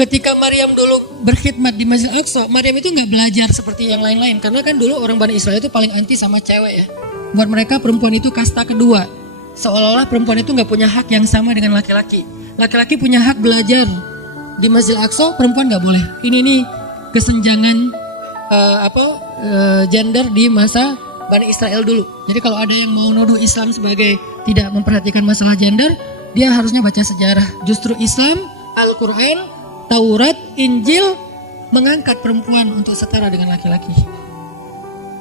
Ketika Maryam dulu berkhidmat di Masjid Al-Aqsa, Maryam itu nggak belajar seperti yang lain-lain. Karena kan dulu orang Bani Israel itu paling anti sama cewek ya. Buat mereka perempuan itu kasta kedua. Seolah-olah perempuan itu nggak punya hak yang sama dengan laki-laki. Laki-laki punya hak belajar. Di Masjid Al-Aqsa perempuan nggak boleh. Ini nih kesenjangan gender di masa Bani Israel dulu. Jadi kalau ada yang mau nuduh Islam sebagai tidak memperhatikan masalah gender, dia harusnya baca sejarah. Justru Islam, Al-Quran, Taurat, Injil mengangkat perempuan untuk setara dengan laki-laki.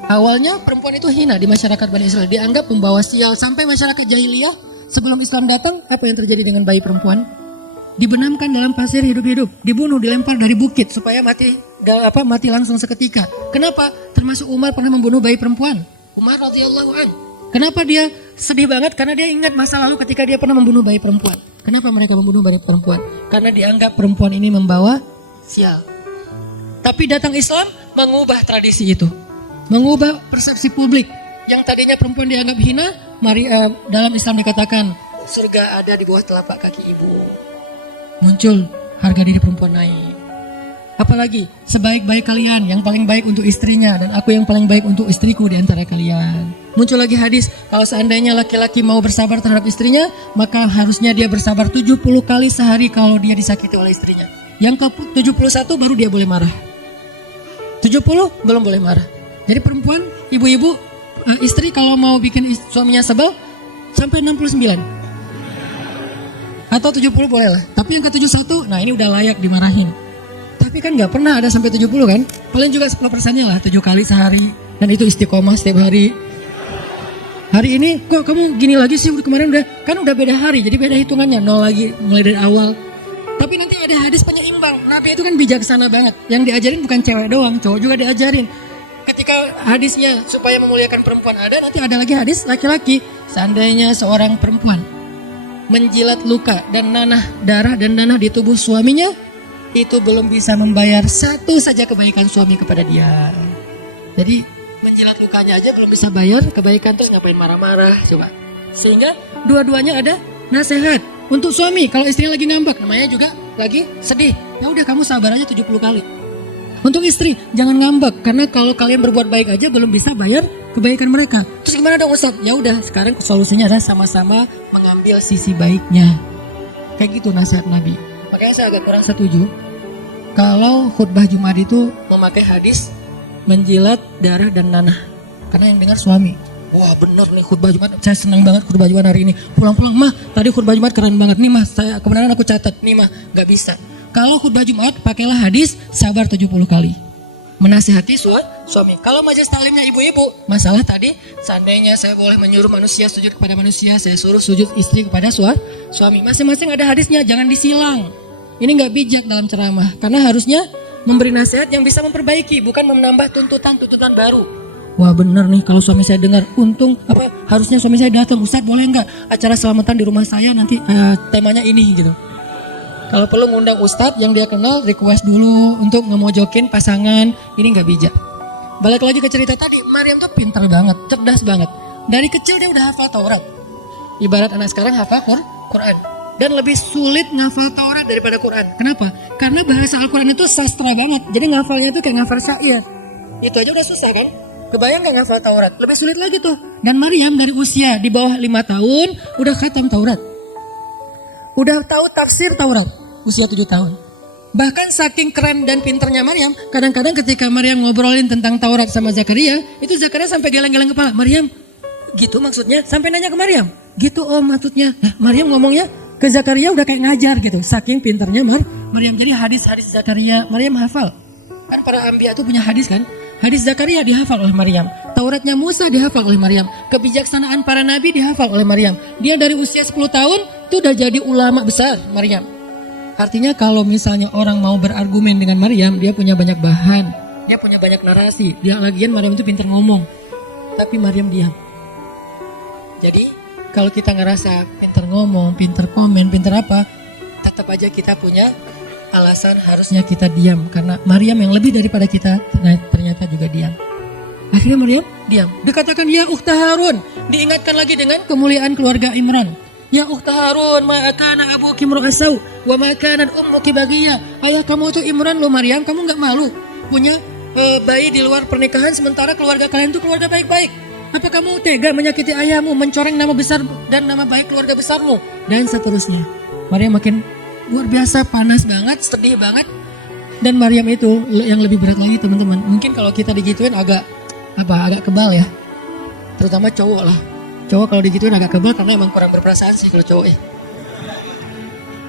Awalnya perempuan itu hina di masyarakat Bani Israel, dianggap pembawa sial. Sampai masyarakat jahiliyah sebelum Islam datang, apa yang terjadi dengan bayi perempuan? Dibenamkan dalam pasir hidup-hidup, dibunuh, dilempar dari bukit supaya mati langsung seketika. Kenapa? Termasuk Umar pernah membunuh bayi perempuan. Umar radhiyallahu an. Kenapa dia sedih banget? Karena dia ingat masa lalu ketika dia pernah membunuh bayi perempuan. Kenapa mereka membunuh bayi perempuan? Karena dianggap perempuan ini membawa sial. Tapi datang Islam mengubah tradisi itu, mengubah persepsi publik. Yang tadinya perempuan dianggap hina, dalam Islam dikatakan surga ada di bawah telapak kaki ibu. Muncul harga diri perempuan naik. Apalagi sebaik-baik kalian yang paling baik untuk istrinya, dan aku yang paling baik untuk istriku di antara kalian. Muncul lagi hadis, kalau seandainya laki-laki mau bersabar terhadap istrinya, maka harusnya dia bersabar 70 kali sehari kalau dia disakiti oleh istrinya. Yang ke 71 baru dia boleh marah. 70 belum boleh marah. Jadi perempuan, ibu-ibu, istri kalau mau bikin suaminya sebel sampai 69 atau 70 boleh lah. Tapi yang ke 71, nah ini udah layak dimarahin. Tapi kan nggak pernah ada sampai 70 kan? Paling juga 10%-nya lah, 7 kali sehari. Dan itu istiqomah setiap hari. Hari ini kok kamu gini lagi sih, kemarin udah beda hari, jadi beda hitungannya, 0 lagi mulai dari awal. Tapi nanti ada hadis penyeimbang. Nabi itu kan bijaksana banget. Yang diajarin bukan cewek doang, cowok juga diajarin. Ketika hadisnya supaya memuliakan perempuan ada, nanti ada lagi hadis laki-laki. Seandainya seorang perempuan menjilat luka dan darah dan nanah di tubuh suaminya, itu belum bisa membayar satu saja kebaikan suami kepada dia. Jadi menjilat lukanya aja belum bisa bayar kebaikan, terus ngapain marah-marah coba. Sehingga dua-duanya ada nasihat. Untuk suami, kalau istrinya lagi ngambek, namanya juga lagi sedih, ya udah kamu sabar aja 70 kali. Untuk istri, jangan ngambek, karena kalau kalian berbuat baik aja belum bisa bayar kebaikan mereka. Terus gimana dong Ustaz? Ya udah, sekarang solusinya adalah sama-sama mengambil sisi baiknya. Kayak gitu nasihat Nabi. Makanya saya agak kurang setuju kalau khutbah Jumat itu memakai hadis menjilat darah dan nanah, karena yang dengar suami. Wah bener nih khutbah Jumat, saya senang banget khutbah Jumat hari ini. Pulang-pulang, mah tadi khutbah Jumat keren banget nih mah, kebenaran aku catat nih mah. Gak bisa. Kalau khutbah Jumat pakailah hadis sabar 70 kali, menasihati suami. Kalau majelis taklimnya ibu-ibu, masalah tadi seandainya saya boleh menyuruh manusia sujud kepada manusia, saya suruh sujud istri kepada suami. Masing-masing ada hadisnya, jangan disilang. Ini gak bijak dalam ceramah, karena harusnya memberi nasihat yang bisa memperbaiki, bukan menambah tuntutan baru. Wah bener nih, kalau suami saya dengar, harusnya suami saya datang, Ustadz boleh nggak acara selamatan di rumah saya nanti temanya ini gitu. Kalau perlu ngundang Ustadz yang dia kenal, request dulu untuk ngemojokin pasangan, ini nggak bijak. Balik lagi ke cerita tadi, Maryam tuh pintar banget, cerdas banget. Dari kecil dia udah hafal Taurat. Ibarat anak sekarang hafal Quran. Dan lebih sulit ngafal Taurat daripada Quran. Kenapa? Karena bahasa Al-Quran itu sastra banget, jadi ngafalnya itu kayak ngafal syair. Itu aja udah susah kan? Kebayang gak ngafal Taurat? Lebih sulit lagi tuh. Dan Maryam dari usia di bawah 5 tahun udah khatam Taurat. Udah tahu tafsir Taurat usia 7 tahun. Bahkan saking keren dan pinternya Maryam, kadang-kadang ketika Maryam ngobrolin tentang Taurat sama Zakaria, itu Zakaria sampai geleng-geleng kepala. Maryam, gitu maksudnya? Sampai nanya ke Maryam, gitu om maksudnya. Nah Maryam ngomongnya ke Zakaria udah kayak ngajar gitu. Saking pinternya Maryam. Jadi hadis-hadis Zakaria Maryam hafal. Kan para anbiya tuh punya hadis kan? Hadis Zakaria dihafal oleh Maryam. Tauratnya Musa dihafal oleh Maryam. Kebijaksanaan para nabi dihafal oleh Maryam. Dia dari usia 10 tahun itu udah jadi ulama besar Maryam. Artinya kalau misalnya orang mau berargumen dengan Maryam, dia punya banyak bahan, dia punya banyak narasi. Dia lagian Maryam itu pintar ngomong. Tapi Maryam diam. Jadi kalau kita ngerasa pintar ngomong, pintar komen, pintar apa, tetap aja kita punya alasan harusnya kita diam, karena Maryam yang lebih daripada kita ternyata juga diam. Akhirnya Maryam diam. Dikatakan ya ukhta Harun, diingatkan lagi dengan kemuliaan keluarga Imran. Ya ukhta Harun, ma kana abuki mur'asau wa ma kanat ummuki baghiya. Ayah kamu tuh Imran loh Maryam, kamu enggak malu punya bayi di luar pernikahan sementara keluarga kalian tuh keluarga baik-baik. Apa kamu tega menyakiti ayahmu, mencoreng nama besar dan nama baik keluarga besarmu dan seterusnya. Maryam makin luar biasa panas banget, sedih banget. Dan Maryam itu yang lebih berat lagi teman-teman. Mungkin kalau kita digituin agak kebal ya. Terutama cowok lah. Cowok kalau digituin agak kebal karena emang kurang berperasaan sih kalau cowok.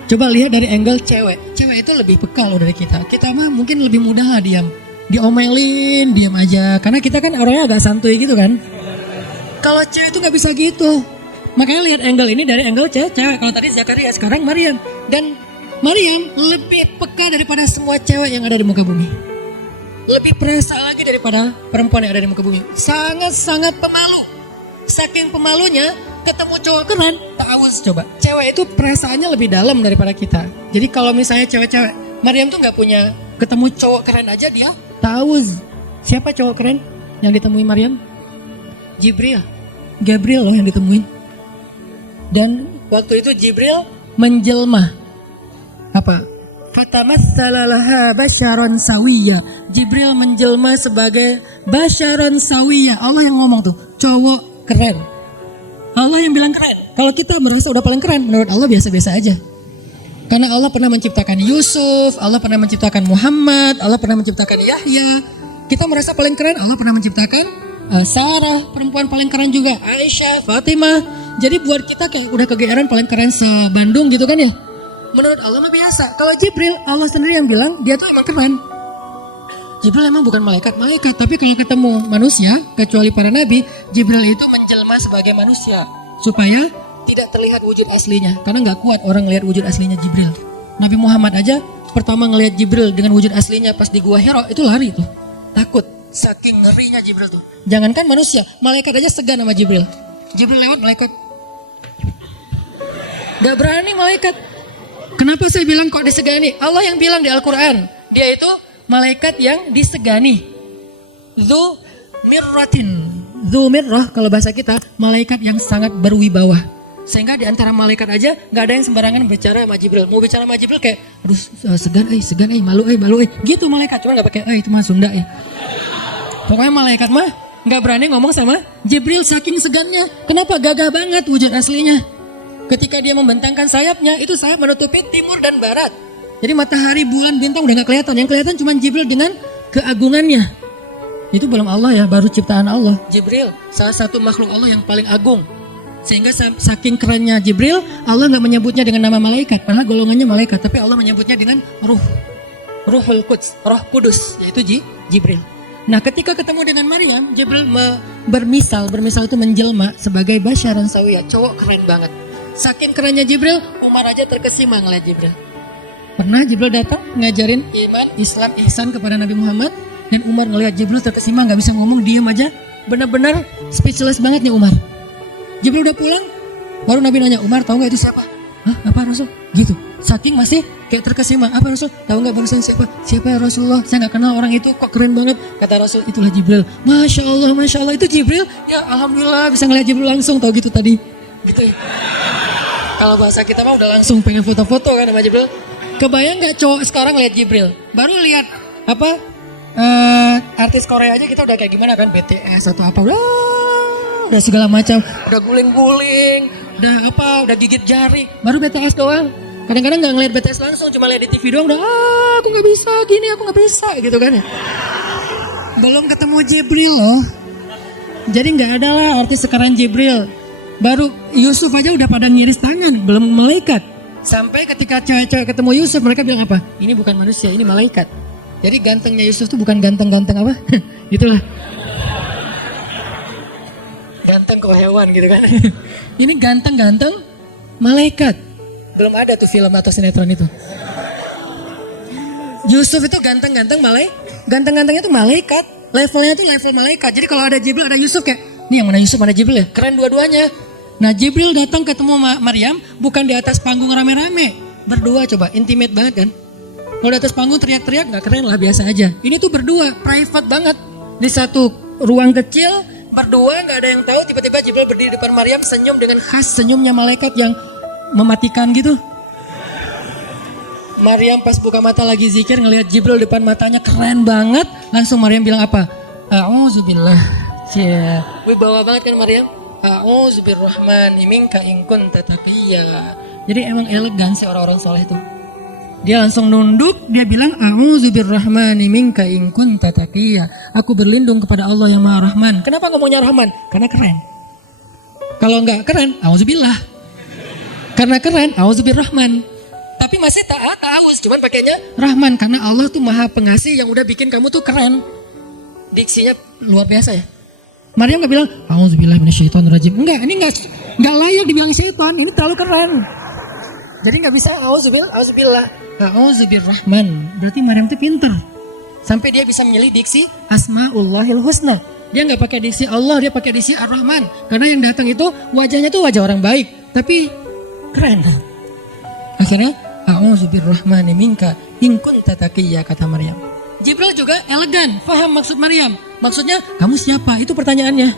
Coba lihat dari angle cewek. Cewek itu lebih peka loh dari kita. Kita mah mungkin lebih mudah lah diam. Diomelin, diam aja. Karena kita kan orangnya agak santuy gitu kan. Kalau cewek itu nggak bisa gitu. Makanya lihat angle ini dari angle cewek. Kalau tadi Zakaria, sekarang Maryam. Dan Maryam lebih peka daripada semua cewek yang ada di muka bumi. Lebih perasa lagi daripada perempuan yang ada di muka bumi. Sangat-sangat pemalu. Saking pemalunya, ketemu cowok keren, ta'awuz coba. Cewek itu perasaannya lebih dalam daripada kita. Jadi kalau misalnya cewek-cewek, Maryam tuh nggak punya, ketemu cowok keren aja dia ta'awuz. Siapa cowok keren yang ditemui Maryam? Gabriel loh yang ditemuin. Dan waktu itu Jibril menjelma. Apa? Fatamatsala laha basyaron sawiyya. Jibril menjelma sebagai basyaron sawiyya. Allah yang ngomong tuh, cowok keren. Allah yang bilang keren. Kalau kita merasa udah paling keren, menurut Allah biasa-biasa aja. Karena Allah pernah menciptakan Yusuf, Allah pernah menciptakan Muhammad, Allah pernah menciptakan Yahya. Kita merasa paling keren, Allah pernah menciptakan Sarah, perempuan paling keren juga, Aisyah, Fatimah. Jadi buat kita kayak udah kegeeran paling keren se-Bandung gitu kan ya. Menurut Allah mah biasa. Kalau Jibril, Allah sendiri yang bilang dia tuh emang keren. Jibril emang bukan malaikat, tapi kalau ketemu manusia, kecuali para nabi, Jibril itu menjelma sebagai manusia supaya tidak terlihat wujud aslinya, karena nggak kuat orang ngelihat wujud aslinya Jibril. Nabi Muhammad aja pertama ngelihat Jibril dengan wujud aslinya pas di Gua Hira itu lari tuh, takut saking ngerinya Jibril tuh. Jangankan manusia, malaikat aja segan sama Jibril. Jibril lewat malaikat nggak berani malaikat. Kenapa saya bilang kok disegani? Allah yang bilang di Al-Quran, dia itu malaikat yang disegani. Dzu mirrah kalau bahasa kita, malaikat yang sangat berwibawa. Sehingga di antara malaikat aja nggak ada yang sembarangan bicara sama Jibril. Mau bicara sama Jibril kayak, aduh segan malu gitu malaikat. Cuma nggak pakai itu mah Sunda ya. Pokoknya malaikat mah nggak berani ngomong sama Jibril saking segannya. Kenapa? Gagah banget wujud aslinya. Ketika dia membentangkan sayapnya, itu sayap menutupi timur dan barat. Jadi matahari, bulan, bintang udah gak kelihatan. Yang kelihatan cuma Jibril dengan keagungannya. Itu belum Allah ya, baru ciptaan Allah. Jibril, salah satu makhluk Allah yang paling agung. Sehingga saking kerennya Jibril, Allah gak menyebutnya dengan nama malaikat. Padahal golongannya malaikat, tapi Allah menyebutnya dengan Ruhul Quds, Roh Kudus, yaitu Jibril. Nah ketika ketemu dengan Maryam, Jibril bermisal itu menjelma sebagai basyaran sawiyah, cowok keren banget. Saking kerennya Jibril, Umar aja terkesima ngeliat Jibril. Pernah Jibril datang ngajarin iman, Islam, ihsan kepada Nabi Muhammad, dan Umar ngelihat Jibril terkesima, nggak bisa ngomong, diem aja, benar-benar speechless banget nih Umar. Jibril udah pulang, baru Nabi nanya, Umar tahu nggak itu siapa? Hah, apa Rasul? Gitu. Saking masih kayak terkesima, apa Rasul? Tahu nggak barusan siapa? Siapa ya Rasulullah? Saya nggak kenal orang itu, kok keren banget. Kata Rasul, itulah Jibril. Masya Allah itu Jibril. Ya Alhamdulillah bisa ngeliat Jibril langsung, tahu gitu tadi. Gitu ya. Kalau bahasa kita mah udah langsung pengen foto-foto kan sama Jibril. Kebayang nggak cowok sekarang lihat Jibril? Baru lihat apa artis Korea aja kita udah kayak gimana kan, BTS atau apa, udah segala macam, udah guling-guling, udah gigit jari. Baru BTS doang. Kadang-kadang nggak ngeliat BTS langsung, cuma lihat di TV doang, udah aku nggak bisa gini, aku nggak bisa gitu kan ya. Belum ketemu Jibril loh. Jadi nggak ada lah artis sekarang Jibril. Baru Yusuf aja udah pada ngiris tangan, belum malaikat. Sampai ketika cewek-cewek ketemu Yusuf, mereka bilang apa? Ini bukan manusia, ini malaikat. Jadi gantengnya Yusuf tuh bukan ganteng-ganteng apa? Gitulah. Ganteng kok hewan gitu kan. Ini ganteng-ganteng malaikat. Belum ada tuh film atau sinetron itu. Yusuf itu ganteng-ganteng ganteng-gantengnya tuh malaikat. Levelnya tuh level malaikat. Jadi kalau ada Jibril, ada Yusuf kayak, nih yang mana Yusuf, mana Jibril ya? Keren dua-duanya. Nah Jibril datang ketemu Maryam bukan di atas panggung rame-rame, berdua, coba intimate banget kan. Kalau di atas panggung teriak-teriak gak keren lah, biasa aja. Ini tuh berdua, private banget. Di satu ruang kecil, berdua gak ada yang tahu. Tiba-tiba Jibril berdiri di depan Maryam, senyum dengan khas senyumnya malaikat yang mematikan gitu. Maryam pas buka mata lagi zikir ngelihat Jibril depan matanya keren banget. Langsung Maryam bilang apa? A'udzubillah. Cia. Wibawa banget kan Maryam? A'udzubirrahmani minka in kunta taqiyya. Jadi emang elegan sih orang-orang soleh itu. Dia langsung nunduk, dia bilang A'udzubirrahmani minka in kunta taqiyya. Aku berlindung kepada Allah yang Maha Rahman. Kenapa ngomongnya Rahman? Karena keren. Kalau enggak keren, A'udzubillah. Karena keren, A'udzubirrahman. Tapi masih ta'awuz, cuman pakainya Rahman karena Allah tuh Maha Pengasih yang udah bikin kamu tuh keren. Diksinya luar biasa ya. Maryam nggak bilang A'udzubillahi minasyaitonirrajim. Enggak, ini enggak layak dibilang syaitan. Ini terlalu keren. Jadi nggak bisa A'udzubillah. A'udzubirrahman. Berarti Maryam tuh pinter. Sampai dia bisa memilih diksi Asmaullahil Husna. Dia nggak pakai diksi Allah, dia pakai diksi Ar-Rahman. Karena yang datang itu wajahnya tuh wajah orang baik, tapi keren. Akhirnya A'udzubirrahmani minka in kunta taqiyya, kata Maryam. Jibril juga elegan, paham maksud Maryam. Maksudnya, kamu siapa? Itu pertanyaannya.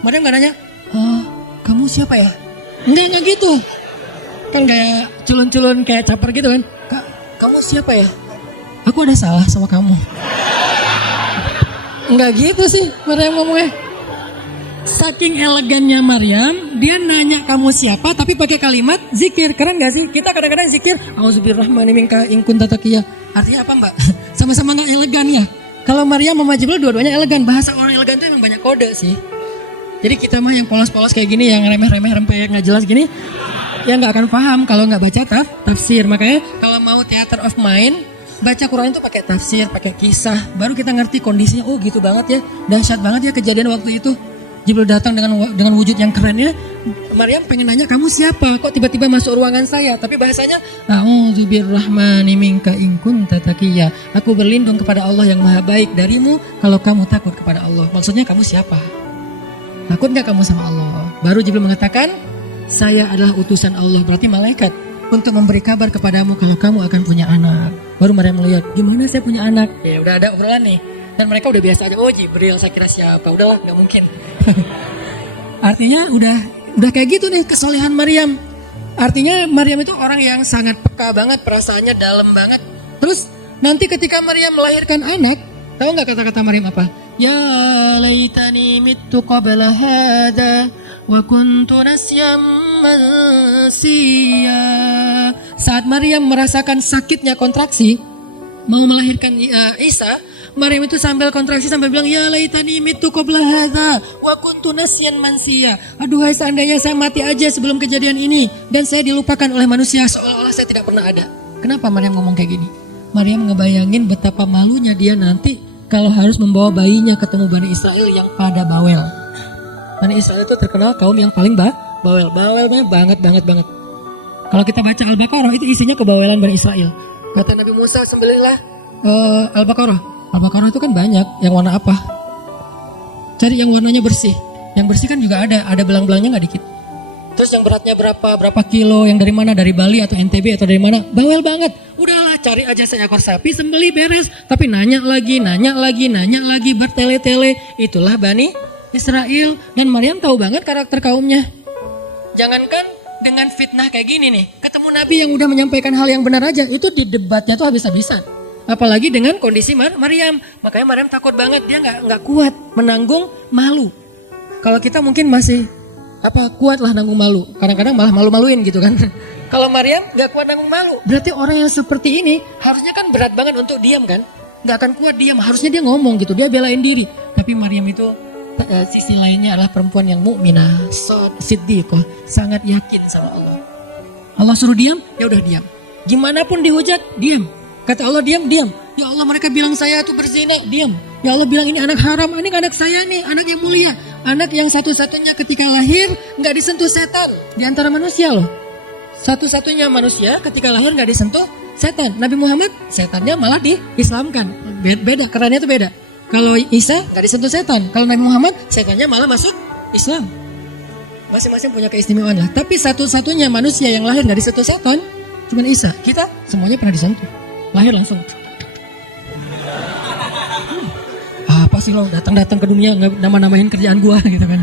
Maryam gak nanya, kamu siapa ya? Enggak gitu. Kan kayak culun-culun, kayak caper gitu kan. Kamu siapa ya? Aku ada salah sama kamu. Enggak gitu sih Maryam ngomongnya. Saking elegannya Maryam, dia nanya kamu siapa tapi pakai kalimat zikir. Keren gak sih? Kita kadang-kadang zikir A'udzubirrahmani minka in kunta taqiyya. Artinya apa Mbak? Sama-sama gak elegan ya. Kalau Maryam sama Jibril dua-duanya elegan. Bahasa orang elegan itu emang banyak kode sih. Jadi kita mah yang polos-polos kayak gini, yang remeh-remeh rempeyek gak jelas gini, ya gak akan paham kalau gak baca tafsir. Makanya kalau mau theater of mind, baca Quran itu pakai tafsir, pakai kisah, baru kita ngerti kondisinya. Oh gitu banget ya, dahsyat banget ya kejadian waktu itu. Jibril datang dengan wujud yang keren ya. Maryam pengen nanya kamu siapa? Kok tiba-tiba masuk ruangan saya? Tapi bahasanya A'udzubirrahmani minka in kunta taqiyya. Aku berlindung kepada Allah yang Maha Baik darimu kalau kamu takut kepada Allah. Maksudnya kamu siapa? Takut gak kamu sama Allah? Baru Jibril mengatakan, saya adalah utusan Allah, berarti malaikat, untuk memberi kabar kepadamu kalau kamu akan punya anak. Baru Maryam melihat, gimana saya punya anak? Ya udah ada obrolan nih. Dan mereka udah biasa aja, oh Jibril saya kira siapa, udahlah gak mungkin. Artinya udah kayak gitu nih kesolehan Maryam. Artinya Maryam itu orang yang sangat peka banget, perasaannya dalam banget. Terus nanti ketika Maryam melahirkan anak, tahu nggak kata-kata Maryam apa? Ya laitani mittu qabla hada wa kuntu nasyam mansiya. Saat Maryam merasakan sakitnya kontraksi, mau melahirkan Isa, Maryam itu sambil kontraksi sambil bilang ya laitani mittu qabla hadza wa kuntu nasyan mansiya. Aduhai seandainya saya mati aja sebelum kejadian ini dan saya dilupakan oleh manusia seolah-olah saya tidak pernah ada. Kenapa Maryam ngomong kayak gini? Maryam ngebayangin betapa malunya dia nanti kalau harus membawa bayinya ketemu Bani Israel yang pada bawel. Bani Israel itu terkenal kaum yang paling bawel. Bawelnya banget. Kalau kita baca Al-Baqarah itu isinya kebawelan Bani Israel. Kata Nabi Musa, sembelihlah Al-Baqarah. Al-Baqarah itu kan banyak, yang warna apa? Cari yang warnanya bersih. Yang bersih kan juga ada belang-belangnya nggak dikit. Terus yang beratnya berapa kilo, yang dari mana? Dari Bali atau NTB atau dari mana? Bawel banget. Udahlah, cari aja seekor sapi, sembelih beres. Tapi nanya lagi, bertele-tele. Itulah Bani Israel. Dan Maryam tahu banget karakter kaumnya. Jangankan dengan fitnah kayak gini nih, ketemu Nabi yang udah menyampaikan hal yang benar aja, itu di debatnya tuh habis-habisan. Apalagi dengan kondisi Maryam. Makanya Maryam takut banget, dia nggak kuat menanggung malu. Kalau kita mungkin masih kuat lah nanggung malu. Kadang-kadang malah malu-maluin gitu kan. Kalau Maryam nggak kuat nanggung malu. Berarti orang yang seperti ini harusnya kan berat banget untuk diam kan. Nggak akan kuat diam, harusnya dia ngomong gitu, dia belain diri. Tapi Maryam itu sisi lainnya adalah perempuan yang mukminah, siddiqah, sangat yakin sama Allah. Allah suruh diam, ya udah diam. Gimana pun dihujat, diam. Kata Allah diam. Ya Allah mereka bilang saya itu berzina, diam. Ya Allah bilang ini anak haram, ini anak saya nih, anak yang mulia. Anak yang satu-satunya ketika lahir nggak disentuh setan di antara manusia loh. Satu-satunya manusia ketika lahir nggak disentuh setan. Nabi Muhammad setannya malah diislamkan. Beda, kerannya itu beda. Kalau Isa nggak disentuh setan. Kalau Nabi Muhammad setannya malah masuk Islam. Masing-masing punya keistimewaan lah. Tapi satu-satunya manusia yang lahir nggak disentuh setan cuma Isa. Kita semuanya pernah disentuh. Lahir langsung. Apa sih lo datang ke dunia nggak nama-namain kerjaan gua gitu kan?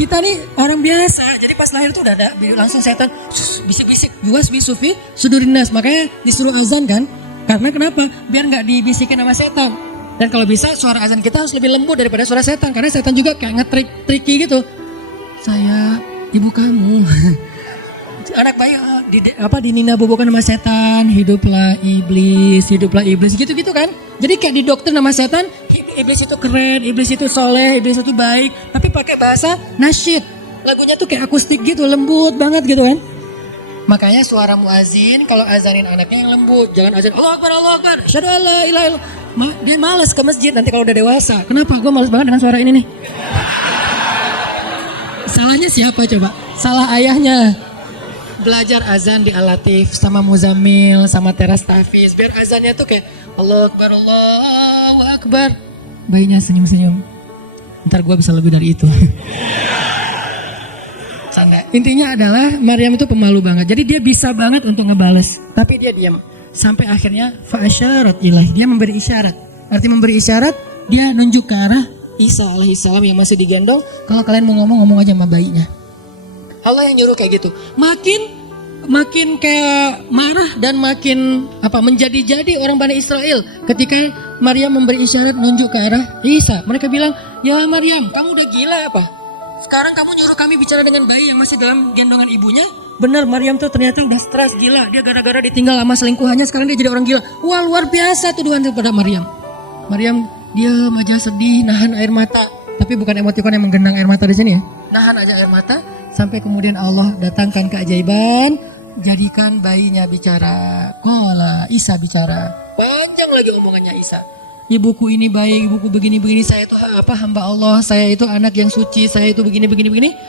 Kita nih orang biasa. Jadi pas lahir tuh udah ada langsung setan bisik-bisik. Yuwas bisufi sudurinas. Makanya disuruh azan kan. Karena kenapa? Biar nggak dibisikin sama setan. Dan kalau bisa suara azan kita harus lebih lembut daripada suara setan. Karena setan juga kayak nge-tricky gitu. Saya ibu kamu. Anak bayi dinina bobokan sama setan, hiduplah iblis gitu-gitu kan. Jadi kayak di dokter nama setan, iblis itu keren, iblis itu soleh, iblis itu baik, tapi pakai bahasa nasyid. Lagunya tuh kayak akustik gitu, lembut banget gitu kan. Makanya suara muazin kalau azanin anaknya yang lembut, jangan azan Allahu Akbar, asyhadu an la ilaha illallah. Dia malas ke masjid nanti kalau udah dewasa. Kenapa? Gue malas banget dengan suara ini nih. Salahnya siapa coba? Salah ayahnya. Belajar azan di Al-Latif sama Muzammil sama Teras Tahfiz. Biar azannya tuh kayak Allahu Akbar, Allahu Akbar. Bayinya senyum-senyum. Ntar gue bisa lebih dari itu. Canda. Intinya adalah Maryam itu pemalu banget. Jadi dia bisa banget untuk ngebales. Tapi dia diam. Sampai akhirnya fa'asyarat ilaih. Dia memberi isyarat. Arti memberi isyarat, dia nunjuk ke arah Isa alaihissalam yang masih digendong. Kalau kalian mau ngomong aja sama bayinya. Allah yang nyuruh kayak gitu. Makin kayak marah dan makin menjadi-jadi orang Bani Israel ketika Maryam memberi isyarat nunjuk ke arah Isa. Mereka bilang, "Ya Maryam, kamu udah gila apa? Sekarang kamu nyuruh kami bicara dengan bayi yang masih dalam gendongan ibunya?" Benar, Maryam tuh ternyata udah stres gila. Dia gara-gara ditinggal sama selingkuhannya, sekarang dia jadi orang gila. Wah, luar biasa tuduhan kepada Maryam. Maryam diam aja, sedih, nahan air mata. Tapi bukan emotikon yang menggenang air mata di sini ya. Nahan aja air mata sampai kemudian Allah datangkan keajaiban, jadikan bayinya bicara. Qala, Isa bicara. Panjang lagi omongannya Isa. Ibuku ini baik, ibuku begini-begini, saya itu hamba Allah, saya itu anak yang suci, saya itu begini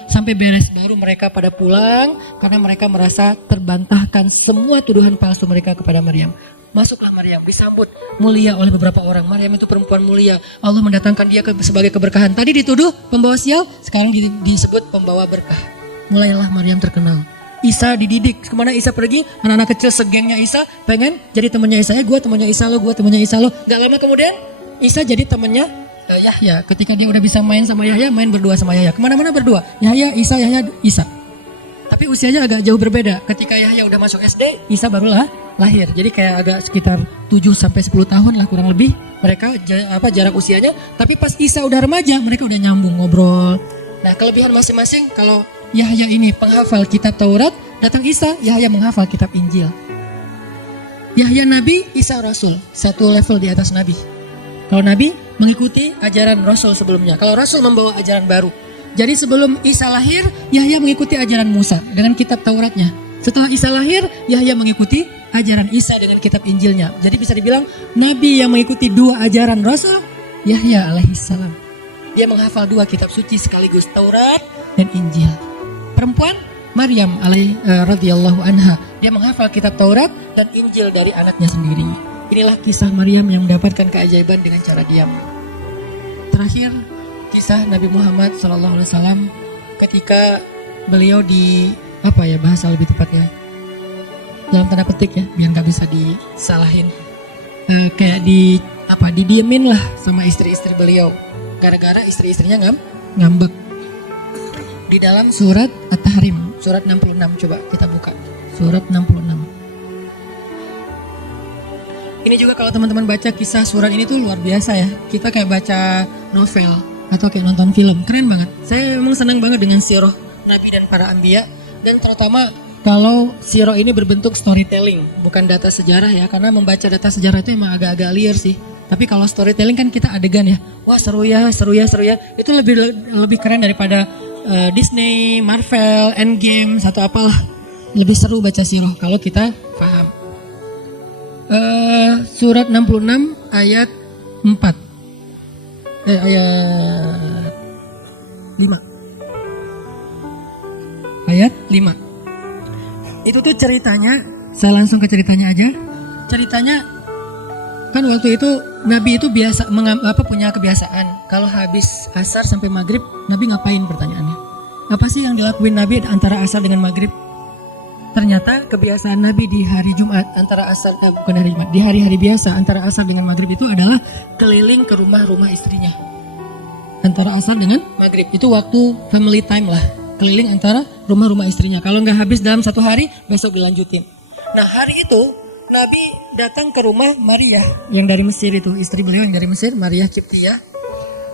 sampai beres. Baru mereka pada pulang karena mereka merasa terbantahkan semua tuduhan palsu mereka kepada Maryam. Masuklah Maryam, disambut mulia oleh beberapa orang. Maryam itu perempuan mulia. Allah mendatangkan dia sebagai keberkahan. Tadi dituduh pembawa sial, sekarang disebut pembawa berkah. Mulailah Maryam terkenal. Isa dididik. Kemana Isa pergi? Anak-anak kecil segengnya Isa pengen jadi temannya Isa. Gue temannya Isa lo, gue temannya Isa lo. Gak lama kemudian Isa jadi temannya Yahya. Ketika dia udah bisa main sama Yahya, main berdua sama Yahya. Kemana-mana berdua. Yahya, Isa. Tapi usianya agak jauh berbeda. Ketika Yahya udah masuk SD, Isa barulah lahir. Jadi kayak agak sekitar 7-10 tahun lah kurang lebih. Mereka jarak usianya. Tapi pas Isa udah remaja, mereka udah nyambung ngobrol. Nah, kelebihan masing-masing, kalau Yahya ini penghafal kitab Taurat, datang Isa, Yahya menghafal kitab Injil. Yahya Nabi, Isa Rasul. Satu level di atas Nabi. Kalau Nabi mengikuti ajaran Rasul sebelumnya. Kalau Rasul membawa ajaran baru. Jadi sebelum Isa lahir, Yahya mengikuti ajaran Musa dengan kitab Tauratnya. Setelah Isa lahir, Yahya mengikuti ajaran Isa dengan kitab Injilnya. Jadi bisa dibilang Nabi yang mengikuti dua ajaran Rasul, Yahya alaihissalam. Dia menghafal dua kitab suci sekaligus, Taurat dan Injil. Perempuan Maryam radhiyallahu anha, dia menghafal kitab Taurat dan Injil dari anaknya sendiri. Inilah kisah Maryam yang mendapatkan keajaiban dengan cara diam. Terakhir, kisah Nabi Muhammad SAW ketika beliau bahasa lebih tepatnya dalam tanda petik ya, biar nggak bisa disalahin, kayak didiemin lah sama istri-istri beliau gara-gara istri-istrinya ngambek. Di dalam surat At-Tahrim, surat 66, coba kita buka surat 66. Ini juga kalau teman-teman baca kisah surat ini tuh luar biasa ya. Kita kayak baca novel atau kayak nonton film, keren banget. Saya memang senang banget dengan sirah Nabi dan para anbiya, dan terutama kalau sirah ini berbentuk storytelling, bukan data sejarah ya, karena membaca data sejarah itu emang agak-agak liar sih. Tapi kalau storytelling kan kita adegan ya, wah seru ya, itu lebih keren daripada Disney, Marvel, Endgame, atau apalah. Lebih seru baca sirah kalau kita paham. Surat 66 ayat 4. Ayat 5. Ayat 5. Itu tuh ceritanya, saya langsung ke ceritanya aja. Ceritanya kan waktu itu Nabi itu biasa punya kebiasaan kalau habis asar sampai maghrib, Nabi ngapain pertanyaannya? Apa sih yang dilakuin Nabi antara asar dengan maghrib? Ternyata kebiasaan Nabi di hari Jumat antara asar bukan hari Jumat, di hari-hari biasa antara asar dengan maghrib itu adalah keliling ke rumah-rumah istrinya. antara asar dengan maghrib. Itu waktu family time lah, keliling antara rumah-rumah istrinya. Kalau nggak habis dalam satu hari, besok dilanjutin. Nah hari itu Nabi datang ke rumah Maria yang dari Mesir itu, istri beliau yang dari Mesir, Maria Ciptia.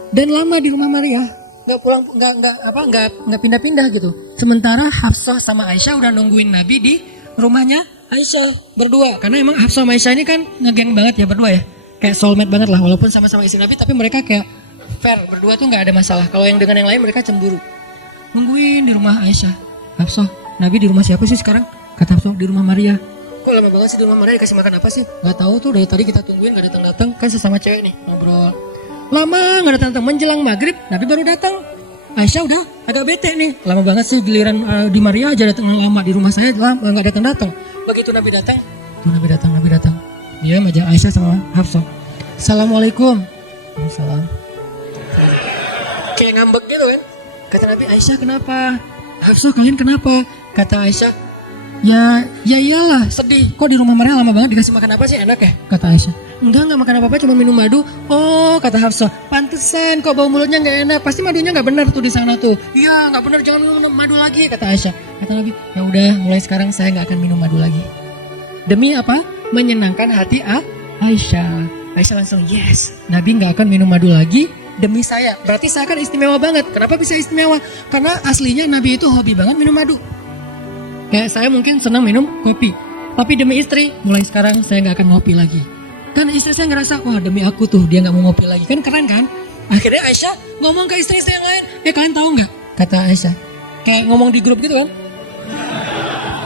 Dan lama di rumah Maria, nggak pulang, nggak pindah-pindah gitu. Sementara Hafsah sama Aisyah udah nungguin Nabi di rumahnya Aisyah berdua. Karena emang Hafsah sama Aisyah ini kan ngegeng banget ya berdua ya, kayak soulmate banget lah. Walaupun sama-sama istri Nabi, tapi mereka kayak fair berdua tuh nggak ada masalah. Kalau yang dengan yang lain mereka cemburu. Nungguin di rumah Aisyah. Hafsah, Nabi di rumah siapa sih sekarang? Kata Hafsah, di rumah Maria. Kok lama banget sih di rumah Maria, dikasih makan apa sih? Gak tahu tuh, dari tadi kita tungguin gak datang-datang. Kan sesama cewek nih ngobrol. Lama gak datang-datang, menjelang maghrib Nabi baru datang. Aisyah udah agak bete nih, lama banget sih giliran di Maria aja datang lama, di rumah saya gak datang-datang. Begitu Nabi datang, Nabi datang. Dia aja Aisyah sama Hafsah. Assalamualaikum. Waalaikumsalam. Kayak ngambek gitu kan. Kata Nabi, Aisyah kenapa? Hafsah kalian kenapa? Kata Aisyah, ya iyalah sedih. Kok di rumah Maria lama banget, dikasih makan apa sih, enak ya? Kata Aisyah. Enggak makan apa-apa, cuma minum madu. Oh, kata Hafsah, pantesan kok bau mulutnya nggak enak, pasti madunya nggak benar tuh di sana tuh. Iya nggak benar, jangan minum madu lagi, kata Aisyah. Kata Nabi, ya udah mulai sekarang saya nggak akan minum madu lagi. Demi apa? Menyenangkan hati Aisyah. Aisyah langsung yes, Nabi nggak akan minum madu lagi demi saya. Berarti saya kan istimewa banget. Kenapa bisa istimewa? Karena aslinya Nabi itu hobi banget minum madu. Kayak saya mungkin senang minum kopi, tapi demi istri, mulai sekarang saya nggak akan ngopi lagi. Kan istri saya ngerasa, wah demi aku tuh dia nggak mau ngopi lagi, kan keren kan? Akhirnya Aisyah ngomong ke istri-istri yang lain, kalian tahu nggak? Kata Aisyah, kayak ngomong di grup gitu kan?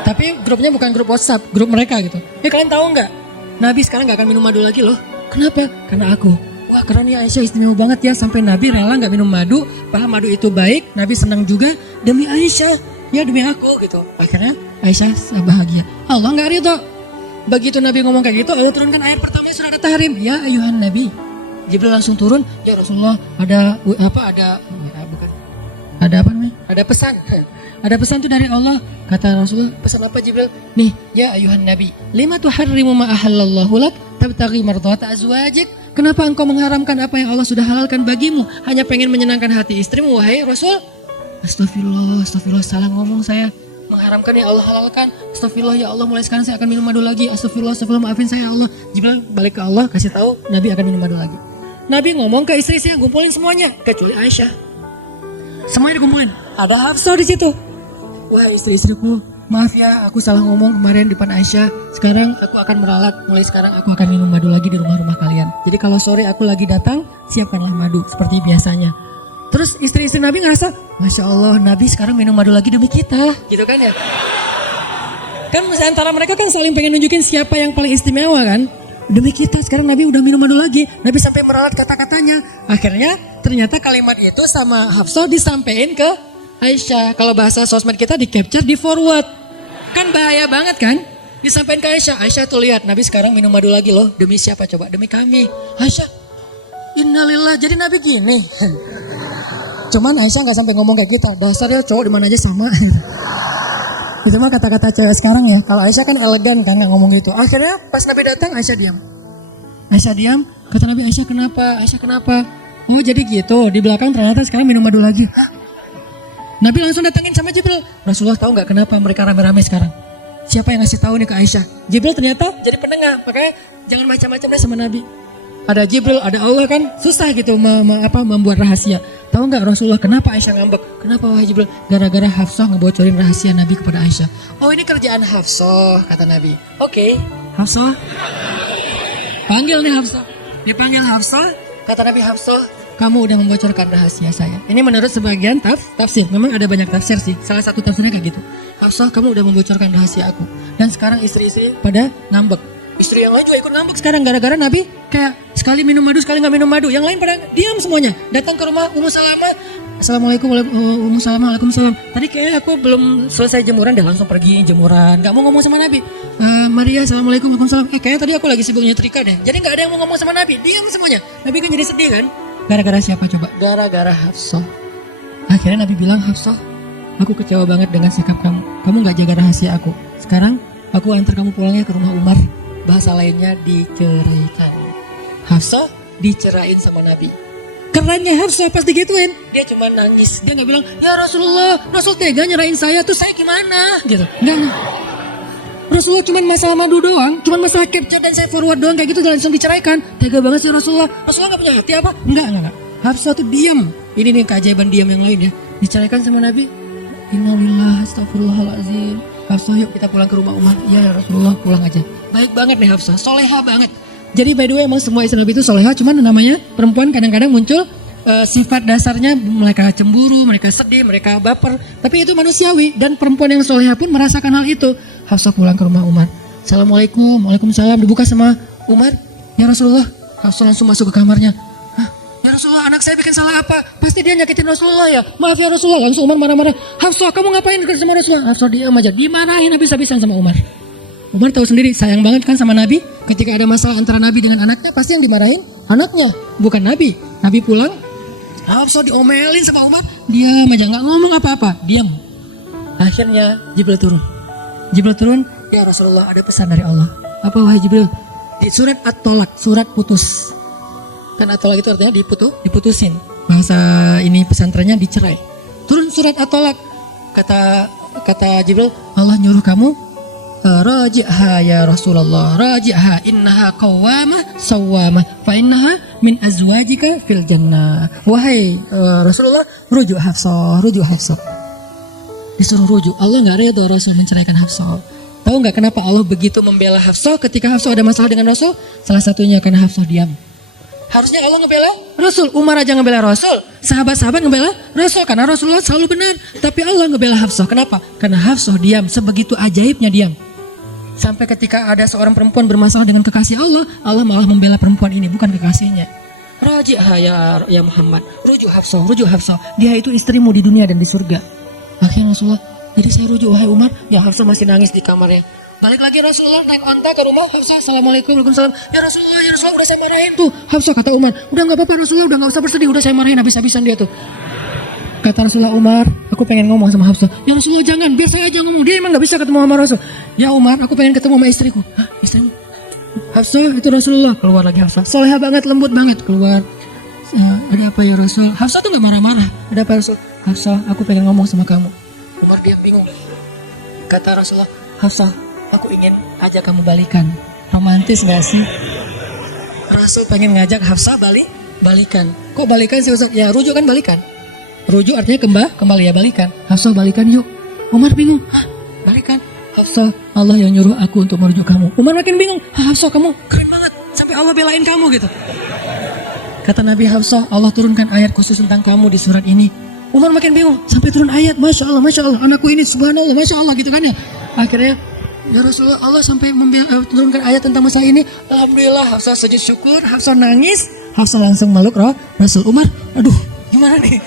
Tapi grupnya bukan grup WhatsApp, grup mereka gitu. Kalian tahu nggak? Nabi sekarang nggak akan minum madu lagi loh. Kenapa? Karena aku. Wah keren ya Aisyah, istimewa banget ya, sampai Nabi rela nggak minum madu, paham madu itu baik, Nabi senang juga demi Aisyah. Ya demi aku gitu. Akhirnya Aisyah bahagia. Allah nggak ridho. Begitu Nabi ngomong kayak gitu, Allah turunkan ayat pertama surat At-Tahrim. Ya ayuhan Nabi. Jibril langsung turun. Ya Rasulullah, ada pesan. Ada pesan tuh dari Allah. Kata Rasulullah, pesan apa Jibril? Nih, ya ayuhan Nabi. Lima tuharrimu ma ahallallahu lak tabtaghi mardhata azwajik. Kenapa engkau mengharamkan apa yang Allah sudah halalkan bagimu? Hanya pengen menyenangkan hati istrimu, wahai Rasul. Astagfirullah, salah ngomong saya. Mengharamkan yang Allah halalkan. Astagfirullah ya Allah, mulai sekarang saya akan minum madu lagi. Astagfirullah, maafin saya ya Allah. Jibril balik ke Allah, kasih tahu Nabi akan minum madu lagi. Nabi ngomong ke istri-istri, ngumpulin semuanya, kecuali Aisyah. Semuanya dikumpulin. Ada Hafsah di situ. Wah istri-istriku, maaf ya, aku salah ngomong kemarin di depan Aisyah. Sekarang aku akan meralat. Mulai sekarang aku akan minum madu lagi di rumah-rumah kalian. Jadi kalau sore aku lagi datang, siapkanlah madu seperti biasanya. Terus istri-istri Nabi ngerasa, Masya Allah Nabi sekarang minum madu lagi demi kita. Gitu kan ya. Kan antara mereka kan saling pengen nunjukin siapa yang paling istimewa kan. Demi kita sekarang Nabi udah minum madu lagi. Nabi sampai meralat kata-katanya. Akhirnya ternyata kalimat itu sama Hafsah disampaikan ke Aisyah. Kalau bahasa sosmed kita di capture, di forward. Kan bahaya banget kan. Disampaikan ke Aisyah. Aisyah tuh lihat Nabi sekarang minum madu lagi loh. Demi siapa coba? Demi kami. Aisyah, innalillah, jadi Nabi gini. Cuman Aisyah gak sampai ngomong kayak kita. Dasar ya cowok dimana aja sama. Itu mah kata-kata cewek sekarang ya. Kalau Aisyah kan elegan kan gak ngomong gitu. Akhirnya pas Nabi datang Aisyah diam. Kata Nabi, Aisyah kenapa? Oh jadi gitu. Di belakang ternyata sekarang minum madu lagi. Hah? Nabi langsung datangin sama Jibril. Rasulullah tahu gak kenapa mereka rame-rame sekarang? Siapa yang ngasih tahu nih ke Aisyah? Jibril ternyata jadi pendengar. Makanya jangan macam-macam deh sama Nabi. Ada Jibril, ada Allah kan susah gitu membuat rahasia. Tahu nggak Rasulullah kenapa Aisyah ngambek? Kenapa wahai Jibril? Gara-gara Hafsah ngebocorin rahasia Nabi kepada Aisyah. Oh ini kerjaan Hafsah, kata Nabi. Oke, Hafsah. Panggil nih Hafsah. Dipanggil Hafsah, kata Nabi, Hafsah, kamu udah membocorkan rahasia saya. Ini menurut sebagian tafsir. Memang ada banyak tafsir sih. Salah satu tafsirnya kayak gitu. Hafsah, kamu udah membocorkan rahasia aku. Dan sekarang istri-istri pada ngambek. Istri yang lain juga ikut ngambek sekarang gara-gara Nabi kayak sekali minum madu, sekali nggak minum madu. Yang lain pada diam semuanya. Datang ke rumah Ummu Salamah. Assalamualaikum Ummu Salamah. Waalaikumsalam. Tadi kayaknya aku belum selesai jemuran, dia langsung pergi jemuran. Nggak mau ngomong sama Nabi. Maria, Assalamualaikum. Waalaikumsalam. Kayaknya tadi aku lagi sibuk nyetrika deh. Jadi nggak ada yang mau ngomong sama Nabi. Diam semuanya. Nabi kan jadi sedih kan. Gara-gara siapa coba? Gara-gara Hafsah. Akhirnya Nabi bilang, Hafsah, aku kecewa banget dengan sikap kamu. Kamu nggak jaga rahasia aku. Sekarang aku antar kamu pulangnya ke rumah Umar. Bahasa lainnya diceraikan. Hafsah dicerain sama Nabi. Kerennya Hafsah pas digituin, dia cuma nangis. Dia nggak bilang, ya Rasulullah, Rasul tega nyerahin saya, tuh saya gimana? Gitu. Enggak. Rasulullah cuma masalah madu doang, cuma masalah capture dan saya forward doang kayak gitu udah langsung diceraikan. Tega banget sih Rasulullah. Rasulullah nggak punya hati apa? Enggak. Hafsah tuh diam. Ini nih keajaiban diam yang lain ya. Diceraikan sama Nabi. Innalillah, astagfirullahaladzim. Hafsah yuk kita pulang ke rumah Umar. Ya Rasulullah pulang aja. Baik banget nih Hafsah, soleha banget. Jadi by the way emang semua istri Nabi itu soleha, cuman namanya perempuan kadang-kadang muncul sifat dasarnya mereka cemburu, mereka sedih, mereka baper. Tapi itu manusiawi dan perempuan yang soleha pun merasakan hal itu. Hafsah pulang ke rumah Umar. Assalamualaikum, waalaikumsalam. Dibuka sama Umar. Ya Rasulullah. Hafsah langsung masuk ke kamarnya. Hah? Ya Rasulullah, anak saya bikin salah apa? Pasti dia nyakitin Rasulullah ya. Maaf ya Rasulullah. Langsung Umar marah-marah. Hafsah, kamu ngapain sama Rasulullah? Hafsah diam aja. Dimarahin habis-habisan sama Umar. Umar tahu sendiri sayang banget kan sama Nabi. Ketika ada masalah antara Nabi dengan anaknya, pasti yang dimarahin anaknya, bukan Nabi. Nabi pulang, Hafsah diomelin sama Umar. Diam aja, nggak ngomong apa-apa. Diam. Akhirnya Jibril turun. Ya Rasulullah, ada pesan dari Allah. Apa wahai Jibril? Di surat At-Tolak, surat putus. Kan At-Tolak itu artinya diputusin. Bahasa ini pesantrennya dicerai. Turun surat At-Tolak. Kata Jibril, Allah nyuruh kamu raji'ha ya Rasulullah, raji'ha innaha qawwamah sawwamah fa innaha min azwajika fil jannah. Wahai Rasulullah, rujuk Hafsah. Disuruh rujuk. Allah nggak reda Rasul menceraikan Hafsah. Tahu nggak kenapa Allah begitu membela Hafsah ketika Hafsah ada masalah dengan Rasul? Salah satunya karena Hafsah diam. Harusnya Allah ngebela Rasul, Umar aja ngebela Rasul, sahabat-sahabat ngebela Rasul karena Rasulullah selalu benar. Tapi Allah ngebela Hafsah. Kenapa? Karena Hafsah diam, sebegitu ajaibnya diam. Sampai ketika ada seorang perempuan bermasalah dengan kekasih Allah, Allah malah membela perempuan ini, bukan kekasihnya. Raji'ha ya Muhammad, rujuk Hafsah. Dia itu istrimu di dunia dan di surga. Akhirnya Rasulullah, jadi saya rujuk wahai Umar. Ya Hafsah masih nangis di kamarnya. Balik lagi Rasulullah naik onta ke rumah Hafsah. Assalamualaikum, waalaikumsalam. Ya Rasulullah udah saya marahin tuh. Hafsah kata Umar, udah nggak apa-apa Rasulullah, udah nggak usah bersedih, udah saya marahin habis-habisan dia tuh. Kata Rasulullah, Umar, aku pengen ngomong sama Hafsah. Ya Rasulullah jangan, biar saya aja ngomong. Dia emang gak bisa ketemu sama Rasul. Ya Umar, aku pengen ketemu sama istriku. Hah, istrimu? Hafsah, itu Rasulullah. Keluar lagi Hafsah. Soleha banget, lembut banget. Keluar. Ada apa ya Rasul? Hafsah tuh gak marah-marah. Ada apa Rasul? Hafsah, aku pengen ngomong sama kamu. Umar dia bingung. Kata Rasulullah, Hafsah, aku ingin ajak kamu balikan. Romantis gak sih? Rasul pengen ngajak Hafsah balikan. Kok balikan sih Ustaz? Ya rujuk kan balikan. Rujuk artinya kembali ya, balikan. Hafsah balikan yuk. Umar bingung. Hah, balikan? Hafsah, Allah yang nyuruh aku untuk merujuk kamu. Umar makin bingung. Hafsah, kamu keren banget. Sampai Allah belain kamu gitu. Kata Nabi, Hafsah, Allah turunkan ayat khusus tentang kamu di surat ini. Umar makin bingung. Sampai turun ayat, Masya Allah, anakku ini subhanallah, Masya Allah gitu kan ya. Akhirnya, ya Rasulullah, Allah sampai turunkan ayat tentang masalah ini. Alhamdulillah, Hafsah sujud syukur, Hafsah nangis. Hafsah langsung meluk Rasul. Umar, aduh, gimana nih?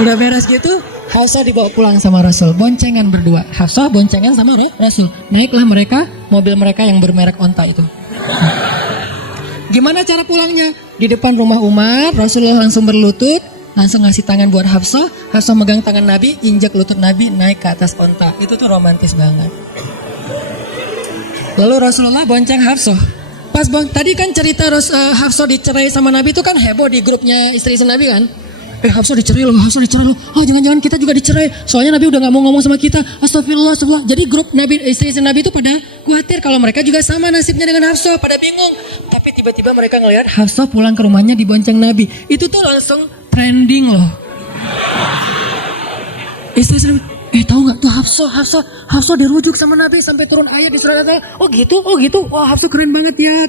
Udah beres gitu, Hafsah dibawa pulang sama Rasul. Boncengan berdua. Hafsah boncengan sama Rasul. Naiklah mereka, mobil mereka yang bermerek onta itu. Gimana cara pulangnya? Di depan rumah Umar, Rasulullah langsung berlutut, langsung ngasih tangan buat Hafsah. Hafsah megang tangan Nabi, injak lutut Nabi, naik ke atas onta. Itu tuh romantis banget. Lalu Rasulullah bonceng Hafsah. Tadi kan cerita Hafsah dicerai sama Nabi itu kan heboh di grupnya istri-istri Nabi kan. Hafsah dicerai loh. Oh jangan-jangan kita juga dicerai. Soalnya Nabi udah gak mau ngomong sama kita. Astagfirullah. Jadi grup Nabi, istri-istri Nabi itu pada khawatir kalau mereka juga sama nasibnya dengan Hafsah. Pada bingung. Tapi tiba-tiba mereka ngelihat Hafsah pulang ke rumahnya dibonceng Nabi. Itu tuh langsung trending loh. Istri-istri Nabi, tahu nggak tuh Hafsah dirujuk sama Nabi sampai turun ayat di surat Al-Fatihah. Oh gitu. Wah Hafsah keren banget ya.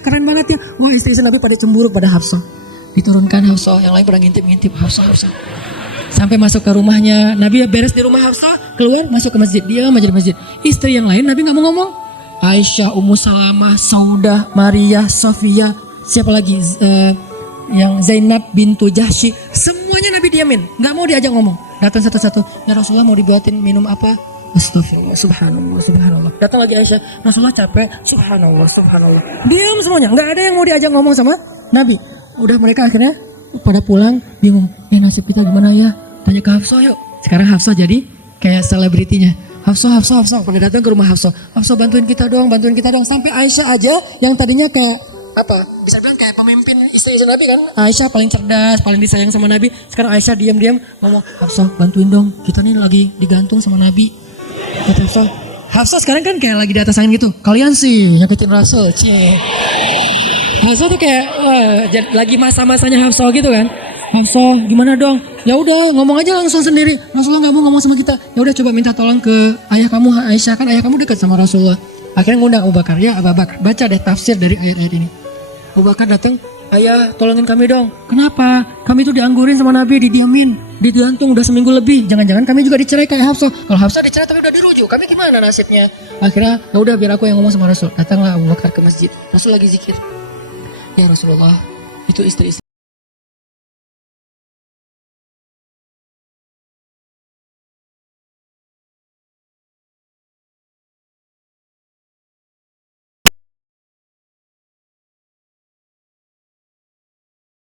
Wah istri-istri Nabi pada cemburu pada Hafsah. Diturunkan Hafsah, yang lain pada ngintip Hafsah. Sampai masuk ke rumahnya, Nabi beres di rumah Hafsah, keluar masuk ke masjid, dia di masjid. Istri yang lain Nabi nggak mau ngomong. Aisyah, Ummu Salamah, Saudah, Maria, Sofia, siapa lagi? Yang Zainab bintu Jahsy, semuanya Nabi diamin, nggak mau diajak ngomong. Datang satu-satu, ya Rasulullah mau dibuatin minum apa? Astagfirullah, subhanallah. Datang lagi Aisyah, Rasulullah capek, subhanallah. Diam semuanya, nggak ada yang mau diajak ngomong sama Nabi. Udah mereka akhirnya pada pulang bingung. Nasib kita gimana ya? Tanya ke Hafsah yuk. Sekarang Hafsah jadi kayak selebritinya. Hafsah. Pada datang ke rumah Hafsah. Hafsah bantuin kita dong. Sampai Aisyah aja yang tadinya kayak apa? Bisa bilang kayak pemimpin istri-istri Nabi kan? Aisyah paling cerdas, paling disayang sama Nabi. Sekarang Aisyah diam-diam ngomong, Hafsah bantuin dong, kita nih lagi digantung sama Nabi. Kata Hafsah, Hafsah sekarang kan kayak lagi di atas angin gitu. Kalian sih nyakitin Rasul, cie. Hafsah tuh kayak lagi masa-masanya Hafsah gitu kan. Hafsah gimana dong? Ya udah ngomong aja langsung sendiri. Rasulullah nggak mau ngomong sama kita. Ya udah coba minta tolong ke ayah kamu Aisyah, kan ayah kamu dekat sama Rasulullah. Akhirnya ngundang Abu Bakar, ya Abu Bakar baca deh tafsir dari ayat-ayat ini. Abu Bakar datang, ayah tolongin kami dong. Kenapa? Kami tuh dianggurin sama Nabi, didiamin, digantung udah seminggu lebih. Jangan-jangan kami juga dicerai kayak Hafsah. Kalau Hafsah dicerai tapi udah dirujuk, kami gimana nasibnya? Akhirnya ya udah biar aku yang ngomong sama Rasul. Datanglah Abu Bakar ke masjid. Rasul lagi zikir. Ya Rasulullah, itu istri-istri